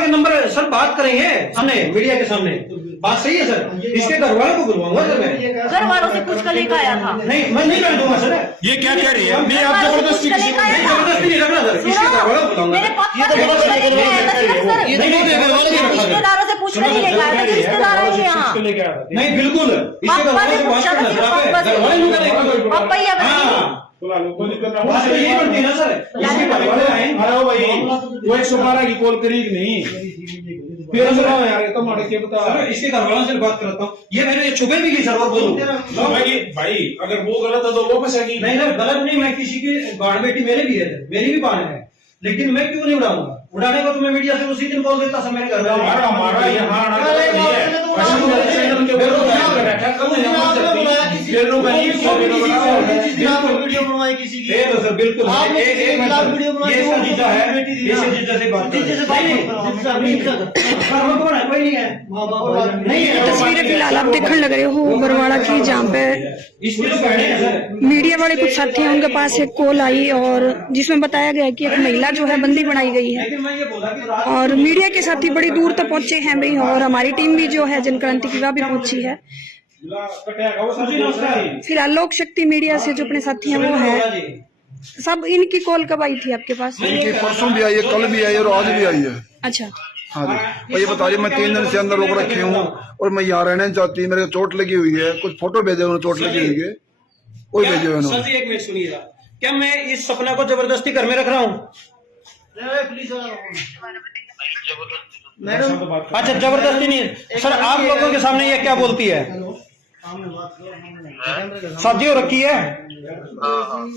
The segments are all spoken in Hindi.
के नंबर सर बात करेंगे सामने मीडिया के सामने, बात सही है सर। इसके घर वालों को बुलवाऊंगा सर मैं, घर वालों से पूछ कर लेकर आया था। नहीं मैं नहीं कर दूंगा सर। ये क्या कह रही है? नहीं, आप जबरदस्ती जबरदस्ती नहीं रखना सर, इसके घर वालों को बुलाऊंगा। रिश्तेदारों से पूछ कर ही लेकर आया था, रिश्तेदार है यहाँ। नहीं बिल्कुल, इसके घर वालों से बात करना सर, घर वाले नहीं पापा ही अगर बात तो यही बनती है ना सर। इसके घर वाले आए, अरे भाई वो 112 की कॉल करी कि नहीं? फिर सुनाओ यार, ये तो मारे के बता। सर इसके घर वालों से बात करता हूँ, ये मैंने छुपे भी की सर, और बोलूँ भाई अगर वो गलत है तो वो फंसेगी। नहीं सर गलत नहीं, मैं किसी की बाण बेटी मेरे भी है, मेरी भी बाण है, लेकिन मैं क्यों नहीं उड़ाऊंगा? उड़ाने को तो मैं मीडिया से उसी दिन बोल देता सर मेरे घर में। हमारा यहाँ आना गलत नहीं है। चैनल के ऊपर बैठा कल वीडियो बनवाई किसी की, सर बिल्कुल ये सर जीजा है, ये जीजा से बात कोई नहीं है, नहीं है। तस्वीरें फिलहाल आप देखने लग रहे हो बरवाड़ा की, जहाँ पे मीडिया वाले कुछ साथी हैं, उनके पास एक कॉल आई और जिसमें बताया गया कि एक महिला जो है बंदी बनाई गई है, और मीडिया के साथी बड़ी दूर तक पहुंचे हैं भी, और हमारी टीम भी जो है जनक्रांति की वह भी पहुंची है। फिलहाल लोक शक्ति मीडिया से जो अपने साथी हैं वो है सब। इनकी कॉल कब आई थी आपके पास? इनकी परसों भी आई है, कल भी आई है और आज भी आई है। अच्छा हाँ जी, और ये बता रही मैं 3 दिन से अंदर रोक रखी हूँ और मैं यहाँ रहना चाहती हूँ, मेरे को चोट लगी हुई है। कुछ फोटो भेजे उन्होंने, चोट लगी हुई है वही भेजे हुए सर जी। एक मिनट सुनिएगा, क्या मैं इस सपना को जबरदस्ती घर में रख रहा हूँ? अच्छा जबरदस्ती नहीं सर, आप लोगों के सामने ये क्या बोलती है? शादी हो रखी है,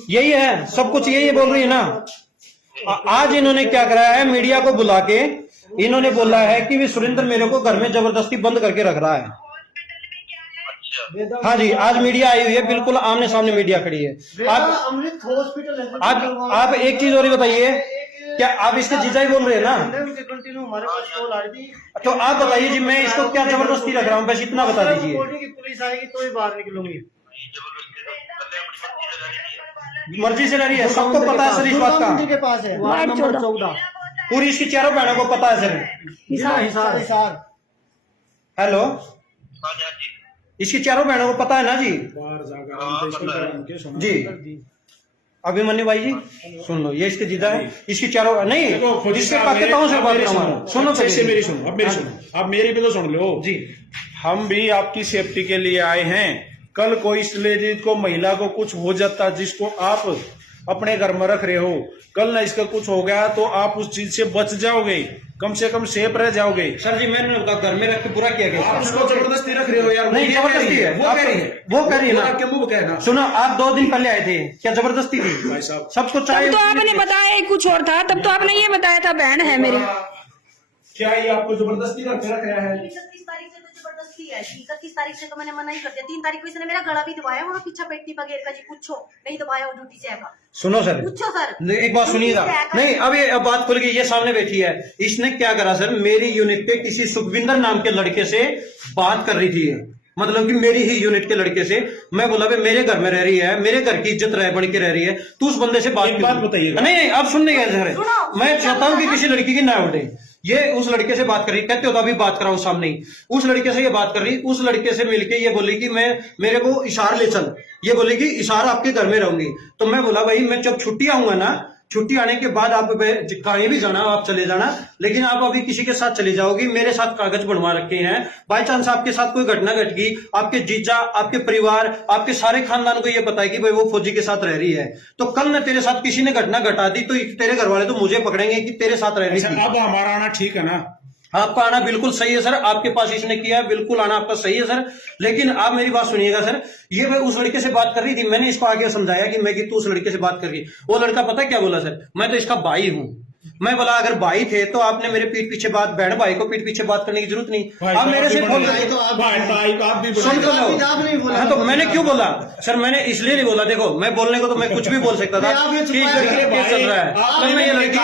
यही है सब कुछ, यही बोल रही है ना। आज इन्होंने क्या कराया है, मीडिया को बुला के इन्होंने बोला है कि वे सुरेंद्र मेरे को घर में जबरदस्ती बंद करके रख रहा है। हाँ जी, आज मीडिया आई हुई है, बिल्कुल आमने सामने मीडिया खड़ी है। आप एक चीज और ही बताइए, क्या आप इसके जीजा ही बोल रहे हैं ना? हमारे पास कॉल आ रही थी, तो आप बताइए जी, मैं इसको क्या जबरदस्ती रख रहा हूँ, बस इतना बता दीजिए। पुलिस आएगी तो ही बाहर निकलूंगी। मर्जी से रही है, सबको पता है सर इस बात का। के पास है वार्ड नंबर 14, पूरी इसकी चारों बहनों को पता है सर। हिसार। हेलो, इसकी चारों बहनों को पता है ना जी? जी अभिमन्यु भाई जी सुन लो, ये इसके जीजा है, इसकी चारों नहीं इसके पाकिस्तान से बात करूँ। सुनो से मेरी सुनो, अब मेरी सुनो, अब मेरी भी तो सुन लो जी। हम भी आपकी सेफ्टी के लिए आए हैं। कल कोई इस लेडीज को, महिला को कुछ हो जाता जिसको आप अपने घर में रख रहे हो, कल ना इसका कुछ हो गया तो आप उस चीज से बच जाओगे, कम से कम सेफ रह जाओगे। सर जी मैंने घर में रख के बुरा किया गया, आप उसको जबरदस्ती रख रहे हो यार। नहीं जबरदस्ती है, वो कह रही है, वो कह रही है ना। आपके मुंह कहना सुनो, आप 2 दिन पहले आए थे, क्या जबरदस्ती थी? भाई साहब सबको चाहे तो आपने बताया कुछ और था, तब तो आपने ये बताया था बहन है मेरी। क्या ये आपको जबरदस्ती रख रहा है? 31 तारीख से तो जबरदस्ती है, 31 तारीख से तो मैंने मना ही कर दिया। 3 तारीख को इसने मेरा गला भी दबाया, वहाँ पीछा पेटनी बगैर का जी, पूछो नहीं दबाया वो ड्यूटी से आएगा। सुनो सर, पूछो सर, एक बात सुनिएगा। नहीं अब बात खुल गई, ये सामने बैठी है। इसने क्या करा सर, मेरी यूनिट पे किसी सुखविंदर नाम के लड़के से बात कर रही थी, मतलब कि मेरी ही यूनिट के लड़के से। मैं बोला भाई मेरे घर में रह रही है, मेरे घर की इज्जत रह बन के रह रही है, तू उस बंदे से बात बताइए। नहीं अब सुनने गए सर, मैं चाहता हूँ कि किसी लड़की की ना उठे। ये उस लड़के से बात कर रही, कहते हो तो अभी बात कराऊं सामने ही, उस लड़के से ये बात कर रही, उस लड़के से मिलके ये बोली कि मैं मेरे को इशार ले चल, ये बोली कि इशार आपके घर में रहूंगी। तो मैं बोला भाई मैं जब छुट्टी आऊंगा ना, छुट्टी आने के बाद आप कहीं भी जाना आप चले जाना, लेकिन आप अभी किसी के साथ चले जाओगी। मेरे साथ कागज बनवा रखे हैं, बाई चांस आपके साथ कोई घटना घट गई, आपके जीजा, आपके परिवार, आपके सारे खानदान को ये पता है कि भाई वो फौजी के साथ रह रही है, तो कल न तेरे साथ किसी ने घटना घटा दी तो तेरे घर वाले तो मुझे पकड़ेंगे कि तेरे साथ रह रही थी। अब हमारा आना ठीक है ना? आपका आना बिल्कुल सही है सर, आपके पास इसने किया है, बिल्कुल आना आपका सही है सर। लेकिन आप मेरी बात सुनिएगा सर, ये मैं उस लड़के से बात कर रही थी, मैंने इसको आगे समझाया कि मैं कि तू उस लड़के से बात कर रही। वो लड़का पता है क्या बोला सर, मैं तो इसका भाई हूँ। मैं बोला अगर भाई थे तो आपने मेरे पीठ पीछे बात, बहन भाई को पीठ पीछे बात करने की जरूरत नहीं। आप मेरे से फोन सुन तो लो। हाँ तो मैंने क्यों बोला सर, मैंने इसलिए नहीं बोला, देखो मैं बोलने को तो मैं कुछ भी बोल सकता था कि लड़की केस चल रहा है, मैं ये लड़की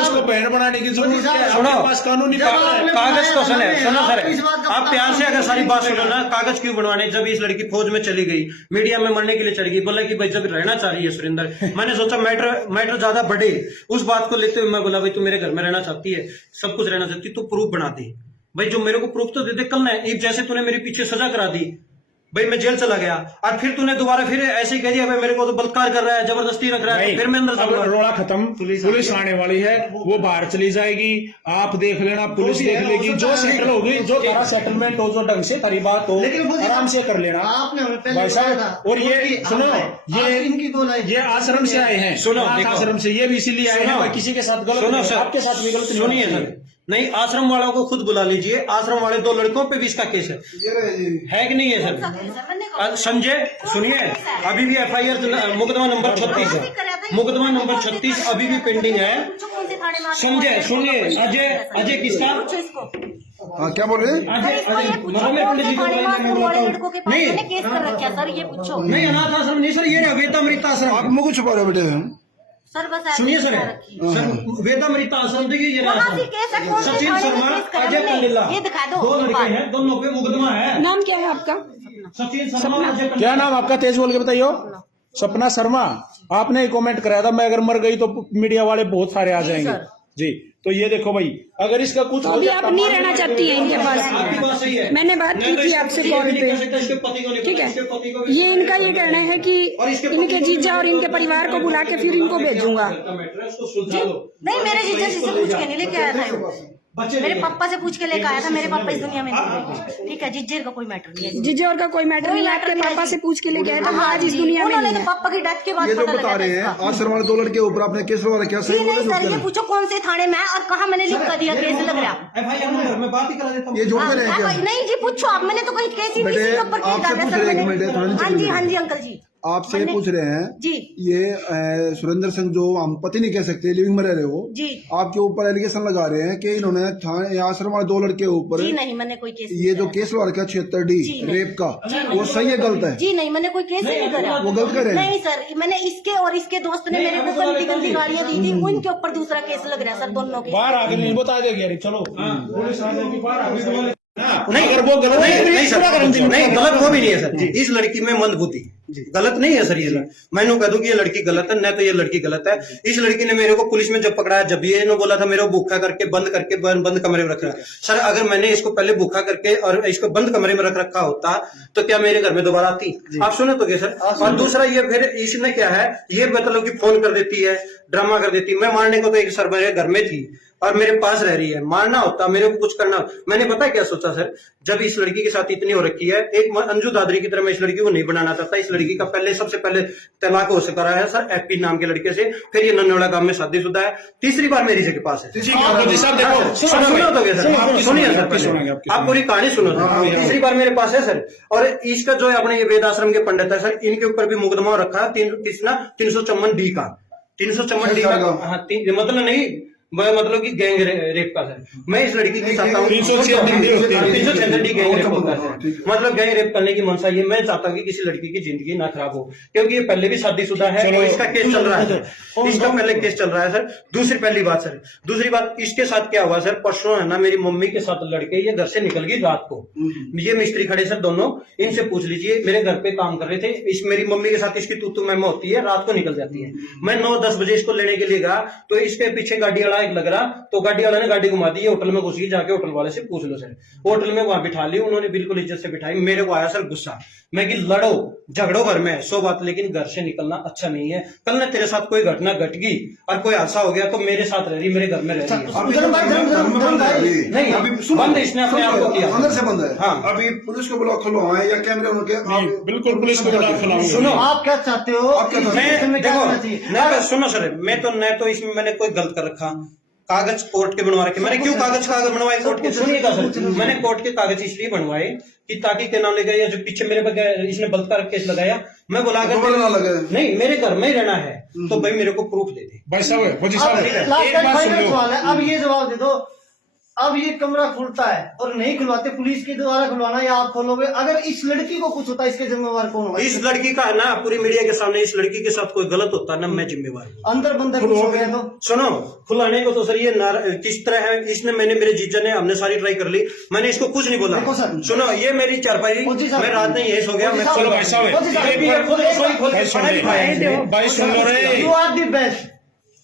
उसको बहन बनाने की जरूरत है? सुनो, कानूनी कागज तो सुने, सुनो सर, आप प्यार से अगर सारी बात सुनो ना, कागज क्यों बनवाने? जब इस लड़की फौज में चली गई, मीडिया में मरने के लिए चली गई, बोला कि भाई जब रहना चाह रही है सुरेंद्र, मैंने सोचा मैटर ज्यादा बढ़े, उस बात को लेते हुए मैं बोला भाई तू मेरे घर में रहना चाहती है, सब कुछ रहना चाहती है, तो प्रूफ बना दे भाई, जो मेरे को प्रूफ तो दे दे। कल ना जैसे तूने मेरे पीछे सजा करा दी भाई, मैं जेल चला गया, और फिर तूने दोबारा फिर ऐसे ही कह दिया भाई मेरे को तो बलात्कार कर रहा है, जबरदस्ती रख रहा है, तो फिर मैं अंदर जाऊंगा। रोड़ा खत्म, पुलिस आने वाली है, वो बाहर चली जाएगी, आप देख लेना, पुलिस देख लेगी, जो सेटल होगी, जो तारा सेटलमेंट हो, जो ढंग से तारी बात हो, आराम से कर लेना आपने हमें पहले भाई साहब। बताया था। और ये सुनो, इनकी दो लाइन ये आश्रम से आए हैं, सुनो, अनाथ देखो। आश्रम से, ये भी इसीलिए आए हैं, भाई किसी के साथ गलत सुनो नहीं, सर, आपके साथ भी गलत नहीं सुनिए होना सर, चाहिए। नहीं आश्रम वालों को खुद बुला लीजिए, आश्रम वाले 2 लड़कों पे भी इसका केस है कि नहीं है सर? संजय सुनिए, अभी भी FIR मुकदमा नंबर 36 है, मुकदमा नंबर 36 अभी भी पेंडिंग है। संजय सुनिए, अजय किसका? हाँ क्या बोल रहे हैं? नहीं केस कर रखा है सर, ये पूछो। नहीं अनाथ आश्रम नहीं सर, ये वेदामृत आश्रम। आप मुझे छुपा रहे हो बेटे? सर बस सुनिए सर, वेदामृत आश्रम देखिए, ये सचिन शर्मा, अजय पंडिला, ये दिखा दो 2 लड़के हैं, दोनों पे मुकदमा है। नाम क्या है आपका? सचिन शर्मा, अजय पंडिला। क्या नाम आपका? तेज बोल के बताइयो। सपना शर्मा, आपने कमेंट कराया था मैं अगर मर गई तो मीडिया वाले बहुत सारे आ जाएंगे जी। तो ये देखो भाई, अगर इसका कुछ तो अभी आप नहीं रहना चाहती हैं इनके आपकी बात पास? सही है। मैंने बात की थी आपसे कॉल पे, ठीक है। ये इनका ये कहना है कि इनके जीजा और इनके परिवार को बुला के फिर इनको भेजूंगा। नहीं, मेरे जीजा जी से पूछ के नहीं लेके आया था, मेरे पापा से पूछ के लेके आया था। मेरे पापा इस दुनिया में नहीं, ठीक है, जीजे का कोई मैटर नहीं है, जीजे और का कोई मैटर नहीं है, आपके पापा से पूछ के लेके आया था, वो आज इस दुनिया में नहीं है। पापा की डेथ के बाद ये जो पता बता लगा रहे हैं आश्रम वाले 2 लड़के ऊपर आपने केस लगा रखा, सही बोल नहीं सर, रहे ये हैं? पूछो कौन से थाने में है और कहाँ मैंने लिख कर दिया केस लग रहा। FIR नंबर मैं बात ही करा देता हूँ। ये जोड़ते रहे क्या? नहीं जी, पूछो आप, मैंने तो कहीं केस ही बेटे, किसी के ऊपर केस आपसे डाला पूछ सर रहे हैं, एक मैंने। मिनट, थोड़ा नीचे हाँ जी, बोलिए। हाँ जी अंकल जी, आपसे मैंने- पूछ रहे हैं जी ये सुरेंद्र सिंह जो हम पति नहीं कह सकते, लिविंग में रह रहे हो, जी आपके ऊपर एलिगेशन लगा रहे हैं कि इन्होंने आश्रम वाले 2 लड़के ऊपर जी नहीं, मैंने कोई केस ये जो केस लगा रखा 76D जी नहीं। रेप का, वो सही है गलत है? जी नहीं, मैंने कोई केस ही नहीं करा। वो गलत कर रहे हैं? नहीं सर, मैंने इसके और इसके दोस्त ने मेरे को गंदी गंदी गालियां दी थी, उनके ऊपर दूसरा केस लग रहा है सर, दोनों के। बाहर आगे नहीं बता देगी यार, चलो पुलिस आ जाएगी, बाहर आगे नहीं अगर वो गलत नहीं सर, नहीं गलत वो भी नहीं है सर, इस लड़की में मंदबुद्धि गलत नहीं है सर। ये मैंने कह दूं कि ये लड़की गलत है, न तो ये लड़की गलत है। इस लड़की ने मेरे को पुलिस में जब पकड़ाया, जब ये इन्होंने बोला था मेरे को भूखा करके बंद कमरे में रख रहा है सर, अगर मैंने इसको पहले भूखा करके और इसको बंद कमरे में रख रखा होता तो क्या मेरे घर में दोबारा आती? आप सुने तो क्या सर? और दूसरा ये फिर इसने क्या है, ये मतलब कि फोन कर देती है, ड्रामा कर देती है। मैं मारने को तो एक सर मेरे घर में थी और मेरे पास रह रही है, मारना होता मेरे को कुछ करना। मैंने पता क्या सोचा सर, जब इस लड़की के साथ इतनी हो रखी है, एक अंजू दादरी की तरह मैं इस लड़की को नहीं बनाना चाहता। इस लड़की का सबसे पहले तलाक हो सका है सर FP नाम के लड़के से, फिर ये नन्नोला गांव में शादीशुदा है, तीसरी बार मेरी के पास है। सुनो तो क्या सर, सुनिए सर, आप पूरी कहानी सुनो सर। तीसरी बार मेरे पास है सर, और इसका जो है अपने ये वेद आश्रम के पंडित है सर, इनके ऊपर भी मुकदमा रखा है 354D का, 354D का। हाँ, मतलब नहीं, मतलब कि गैंग रेप का सर। मैं इस लड़की के साथ 356D गैंग रेप होता है, मतलब गैंग रेप करने की मंशा ये। मैं चाहता हूँ कि किसी लड़की की जिंदगी ना खराब हो, क्योंकि ये पहले भी शादीशुदा है और इसका केस चल रहा है सर, इसका पहले केस चल रहा है सर। दूसरी बात इसके साथ क्या हुआ सर, परसों है ना मेरी मम्मी के साथ लड़के ये घर से निकल गई रात को। ये मिस्त्री खड़े सर दोनों, इनसे पूछ लीजिए, मेरे घर पे काम कर रहे थे। इस मेरी मम्मी के साथ इसकी तू मैं होती है, रात को निकल जाती है। मैं 9-10 बजे इसको लेने के लिए गया तो इसके पीछे गाड़ी वाला एक लग रहा, तो गाड़ी वाला ने गाड़ी घुमा दी, होटल में घुसी, जाके होटल वाले से पूछ लो सर। होटल में वहां बिठा ली उन्होंने, बिल्कुल इज्जत से बिठाई। मेरे को आया सर गुस्सा, मैं कि लड़ो झगड़ो घर में 100 बात, लेकिन घर से निकलना अच्छा नहीं है। कल ने तेरे साथ कोई घटना घट गई और कोई हादसा हो गया तो मेरे साथ रह रही, मेरे घर में रह रही है। नहीं बंद इसने अपने आप को किया, अंदर से बंद है। हाँ। अभी पुलिस को बुलाओ, खुलवाएं या कैमरे उनके? बिल्कुल पुलिस को बुला खिलाऊंगा। सुनो, आप क्या चाहते हो? मैं देखो सुनो सर, मैं तो इसमें मैंने कोई गलत कर रखा, कागज कोर्ट के बनवा रखे। मैंने क्यों कागज बनवाए कोर्ट के? सुनिएगा सर, मैंने कोर्ट के कागज इसलिए बनवाए कि ताकि क्या नाम लेगा, या जो पीछे मेरे बगैर इसने बलात्कार केस लगाया, मैं बोला अगर नहीं मेरे घर में ही रहना है तो भाई मेरे को प्रूफ दे दे। भाई साहब, अब सवाल है, अब ये जवाब दे दो, अब ये कमरा खुलता है और नहीं खुलवाते, पुलिस के द्वारा खुलवाना या आप खोलोगे? अगर इस लड़की को कुछ होता है, इसके जिम्मेवार कौन होगा? इस लड़की का ना पूरी मीडिया के सामने इस लड़की के साथ कोई गलत होता ना मैं जिम्मेवार हूँ। अंदर बंदर कुछ हो गया तो? सुनो, खुलाने को तो सर ये किस तरह है, इसने मैंने मेरे जीजा ने हमने सारी ट्राई कर ली, मैंने इसको कुछ नहीं बोला। सुनो, ये मेरी चारपाई, मैं रात में यही सो गया। मैं चलो भाई साहब, यू आर दी बेस्ट,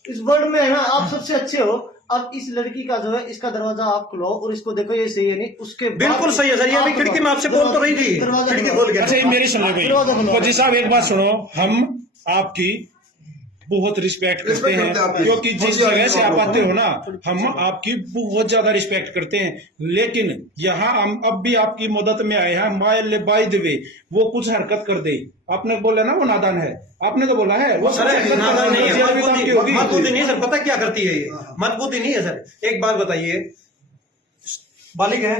इस वर्ल्ड में है ना, आप सबसे अच्छे हो। अब इस लड़की का जो है, इसका दरवाजा आप खुलाओ और इसको देखो ये सही है नहीं, उसके बाद बिल्कुल सही है सर, ये अभी आप खिड़की में आपसे बोल तो रही थी, दरवाजा खिड़की खुलाओ। खोल के। अच्छा ये मेरी सुनो दरवाजा भाई, खुलवाओ। फौजी साहब एक बात सुनो, हम आपकी बहुत रिस्पेक्ट करते रिस्पेक्ट करते हैं हैं, आपकी। क्योंकि जिस फौजी जगह से आप आगे आते हो ना, हम आपकी बहुत ज्यादा रिस्पेक्ट करते हैं, लेकिन यहाँ हम अब भी आपकी मदद में आए हैं। बाय द वे वो कुछ हरकत कर दे, आपने बोला ना वो नादान है, आपने तो बोला है वो सर नादान नहीं है, होगी। मतबूती नहीं है सर, पता क्या करती है ये, मतबूती नहीं है सर। एक बात बताइए, बालिग है,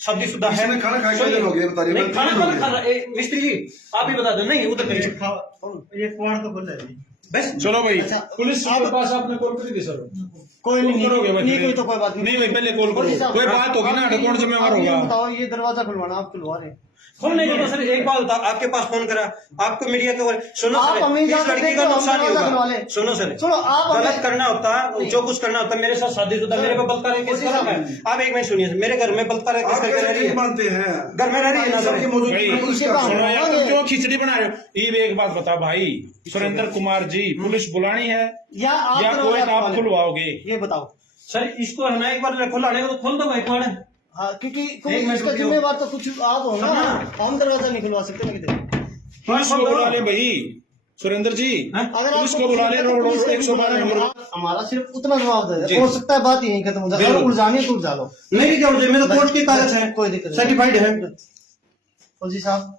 शादीशुदा है, इसमें खाना खाए कितने लोग हैं, बताइए। नहीं, खाना मिस्त्री जी आप ही बता दो। नहीं उधर करिए ये कुआड़ तो खुल है। बस। चलो भाई, अच्छा, पुलिस के पास आपने कॉल करी थी सर? कोई नहीं करोगे भाई? नहीं, कोई तो कोई बात नहीं। नहीं भाई, पहले कॉल फौजी करो, साहब, कोई बात होगी ना, आप कौन जिम्मेवार आप ये होगा? बताओ, ये दरवाजा खुलवाना आप खुलवा रहे हैं? फोन नहीं करना सर। एक बात बताओ, आपके पास फोन करा, आपको मीडिया के सुनो आप सर, हमें इस इजाजत लड़की देंगे का तो हम नुकसान नहीं दरवाजा खुलवा होगा। लें। सुनो सर, सुनो, आप गलत हमें- करना होता, जो कुछ करना होता, मेरे साथ शादीशुदा, मेरे पे बलता रहे केस करा है। आप एक मिनट सुनिए, मेरे घर में बलता रहे केस आप करके रह रही कैसे है, मानते हैं? घर में रह रही है ना सर। भाई सुनो यार, तुम क्यों खिचड़ी बना रहे हो? ये एक बात बताओ भाई, सुरेंद्र कुमार जी, पुलिस बुलानी है या आप या कोई दरवाजा आप खुलवा लें? खुलवाओगे? ये बताओ। सर इसको है ना, एक बार खुलाने को तो खोल दो भाई कौन है। हाँ, क्योंकि कोई एक मिनट इसका रुकियो। जिम्मेवार तो कुछ आप हो ना, हम दरवाजा नहीं खुलवा सकते ना किधर। पुलिस को बुला ले भाई, सुरेंद्र जी, अगर पुलिस आपको को बुला ले, पुलिस से 112 नंबर। हमारा सिर्फ उतना जवाब दे जी। दे, हो सकता है बात यही खत्म हो जाए। अगर उलझानी है तो उलझा लो, मेरी क्या उलझे, मेरे कोर्ट की कागज है, कोई दिक्कत नहीं। सर्टिफाइड है। फौजी साहब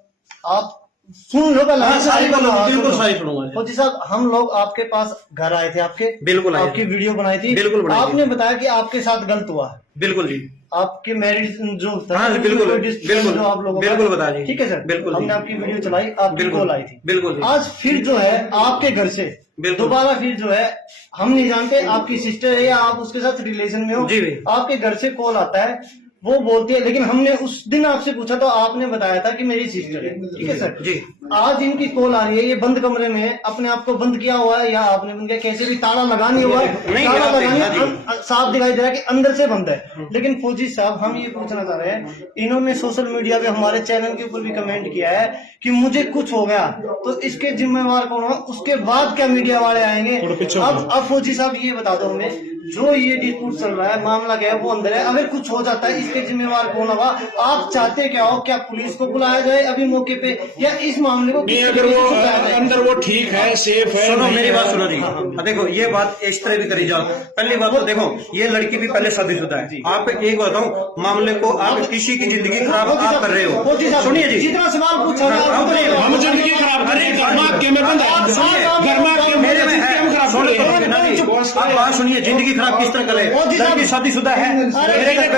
आप सुन लो पहले। हाँ, सारी बोलो, हाँ, बिल्कुल सुन लो। सारी सुनूंगा। फौजी साहब, हम लोग आपके पास घर आए थे, आपके बिल्कुल आए थे। आपकी वीडियो बनाई थी, बिल्कुल बनाई थी। आपने बताया कि आपके साथ गलत हुआ। बिल्कुल जी, आपके मैरिज जो था, हाँ, उसमें बिल्कुल, कोई dispute बिल्कुल, जो आप लोगों का- बिल्कुल बता दीजिए। ठीक है सर, बिल्कुल जी। हमने आपकी वीडियो चलाई, आपकी बिल्कुल, कॉल आई थी। बिल्कुल जी। आज फिर जो है आपके घर से बिल्कुल। दोबारा फिर जो है, हम नहीं जानते आपकी सिस्टर है या आप उसके साथ रिलेशन में हो, जी भाई। आपके घर से कॉल आता है, वो बोलती है, लेकिन हमने उस दिन आपसे पूछा तो आपने बताया था कि मेरी सिस्टर है। ठीक है सर जी। आज इनकी कॉल आ रही है, ये बंद कमरे में है, अपने आप को बंद किया हुआ है या आपने बंद किया, कैसे भी ताला लगा नहीं हुआ है, नहीं, ताला आप लगाने देखना जी। साफ दिखाई दे रहा है कि अंदर से बंद है। लेकिन फौजी साहब, हम ये पूछना चाह रहे हैं, इन्होंने सोशल मीडिया पे हमारे चैनल के ऊपर भी कमेंट किया है कि मुझे कुछ हो गया तो इसके जिम्मेवार कौन होगा, उसके बाद क्या मीडिया वाले आएंगे। अब फौजी साहब ये बता दो हमें, जो ये डिस्प्यूट चल रहा है, मामला क्या है, वो अंदर है, अगर कुछ हो जाता है इसके जिम्मेवार कौन होगा? आप चाहते क्या हो, क्या पुलिस को बुलाया जाए अभी मौके पे, या इस मामले को नहीं, अगर वो अंदर वो ठीक है, सेफ है, सुनो नहीं मेरी है। बात सुनो जी। देखो ये बात इस तरह भी करी जाओ। पहली बात तो देखो, ये लड़की भी पहले शादीशुदा है। आप एक बताऊं, मामले को आप किसी की जिंदगी खराब आप कर रहे हो। सुनिए जी, जितना सवाल पूछा हाँ, हम जिंदगी खराब कर रहे हैं, घर में आपके में बंद है, घर में आपके मेरे में है, हम खराब कर रहे हैं। आप बात सुनिए, जिंदगी खराब किस तरह करे, लड़की शादीशुदा है, मेरे घर पे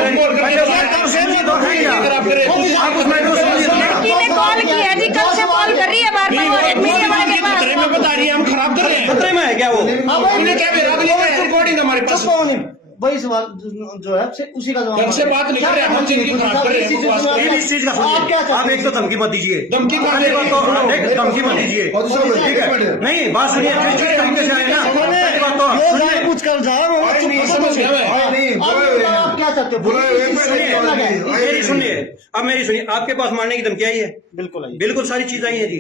आप उस मैटर को सुनिए। लड़की ने कॉल किया जी, कब से कॉल कर रही है बार बार, और एक मीडिया वाले के पास। खतरे में बता रही है, हम खराब कर रहे हैं। खतरे में है क्या वो? हमने क्या रिकॉर्डिंग हमारे पास, वही सवाल जो है उसी का जवाब। घर से बात नहीं कर रहे, हम जिंदगी खराब कर रहे हैं। ये इस चीज का आप क्या सुनिए, आप एक तो धमकी मत दीजिए, धमकी कहाँ पहली दे बात तो एक धमकी मत दीजिए, ठीक है? नहीं बात सुनिए, जिस तरीके से आए ना, पहली बात तो सुनिए, कुछ कर जाओ, समझ गया मैं। आप क्या चाहते हो? मेरी सुनिए, अब मेरी सुनिए, आपके पास मारने की धमकी आई है? बिल्कुल आई। बिल्कुल सारी चीज आई है जी।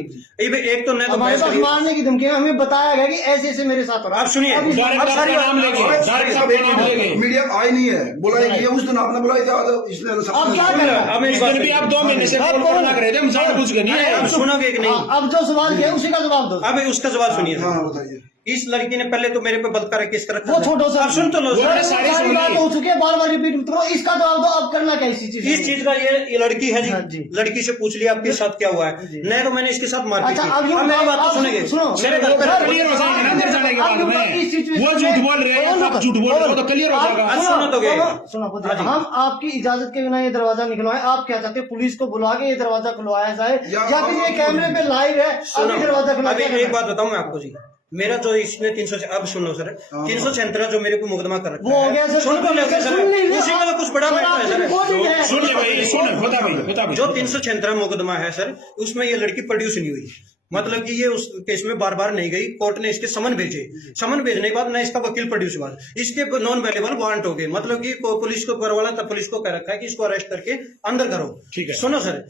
एक तो न तो हमारे बहस पास करिए। मारने की धमकी है, हमें बताया गया कि ऐसे ऐसे मेरे साथ हो रहा है। आप सुनिए, अब सारी नाम लेंगे, डायरेक्टर का नाम लेंगे। मीडिया आई नहीं है, बुलाएगी उस दिन आपने बुलाई था, इसलिए अब क्या कर रहे हैं? अब मेरी इस बात दिन भी आप 2 महीने से कॉल करना कर रहे थे, हम जानबूझ के नहीं अब है। सुनोगे कि नहीं? अब जो सवाल किया उसी का जवाब दो। अब उसका जवाब सुनिए। हाँ बताइए। इस लड़की ने पहले तो मेरे पे बलात्कार केस कर रखा वो था। छोटो सा अब सुन तो लो वो सर। सारी सारी सुन बात ली। हो चुकी है, बार बार रिपीट मत करो। इसका जवाब दो, अब करना क्या इसी चीज इस चीज का ये लड़की है हाँ जी, जी। लड़की से पूछ लिया आपके साथ क्या हुआ है, नहीं तो मैंने इसके साथ मारपीट अच्छा, की। अब ये मेरी बात तो सुनेंगे, सुनो, मेरे घर पे सर, क्लियर हो जाएगा ना अंदर जाने के बाद अब में। इस situation वो झूठ बोल रहे हैं, आप झूठ बोल रहे हो, तो क्लियर हो जाएगा। आज सुनो तो गए। सुनो हाँ जी। हम आपकी इजाजत के बिना ये दरवाजा निकलवाए, आप क्या चाहते हैं? पुलिस को बुला के ये दरवाजा खुलवाया जाए, या फिर ये कैमरे पे लाइव है सुनो, अभी दरवाजा खुला अभी के एक बात बताऊं मैं आपको जी, मेरा जो इसने 300 अब सुनो सर, 376 जो मेरे को मुकदमा कर रखा वो हो गया सर, सुन तो ले सर, सर, सुन नहीं, उसी में तो कुछ बड़ा सर, मैटर है आपकी सर। recording है। सुन ले भाई, सुन, बता भाई। जो 376 मुकदमा है सर, उसमें ये लड़की प्रोड्यूस नहीं हुई, मतलब कि ये उस केस में बार बार नहीं गई, कोर्ट ने इसके समन भेजे, समन भेजने के बाद न इसका वकील प्रोड्यूस हुआ, इसके नॉन अवेलेबल वारंट हो गए, मतलब कि पुलिस को परवाला तब पुलिस को कह रखा है कि इसको अरेस्ट करके अंदर करो। ठीक है। सुनो सर,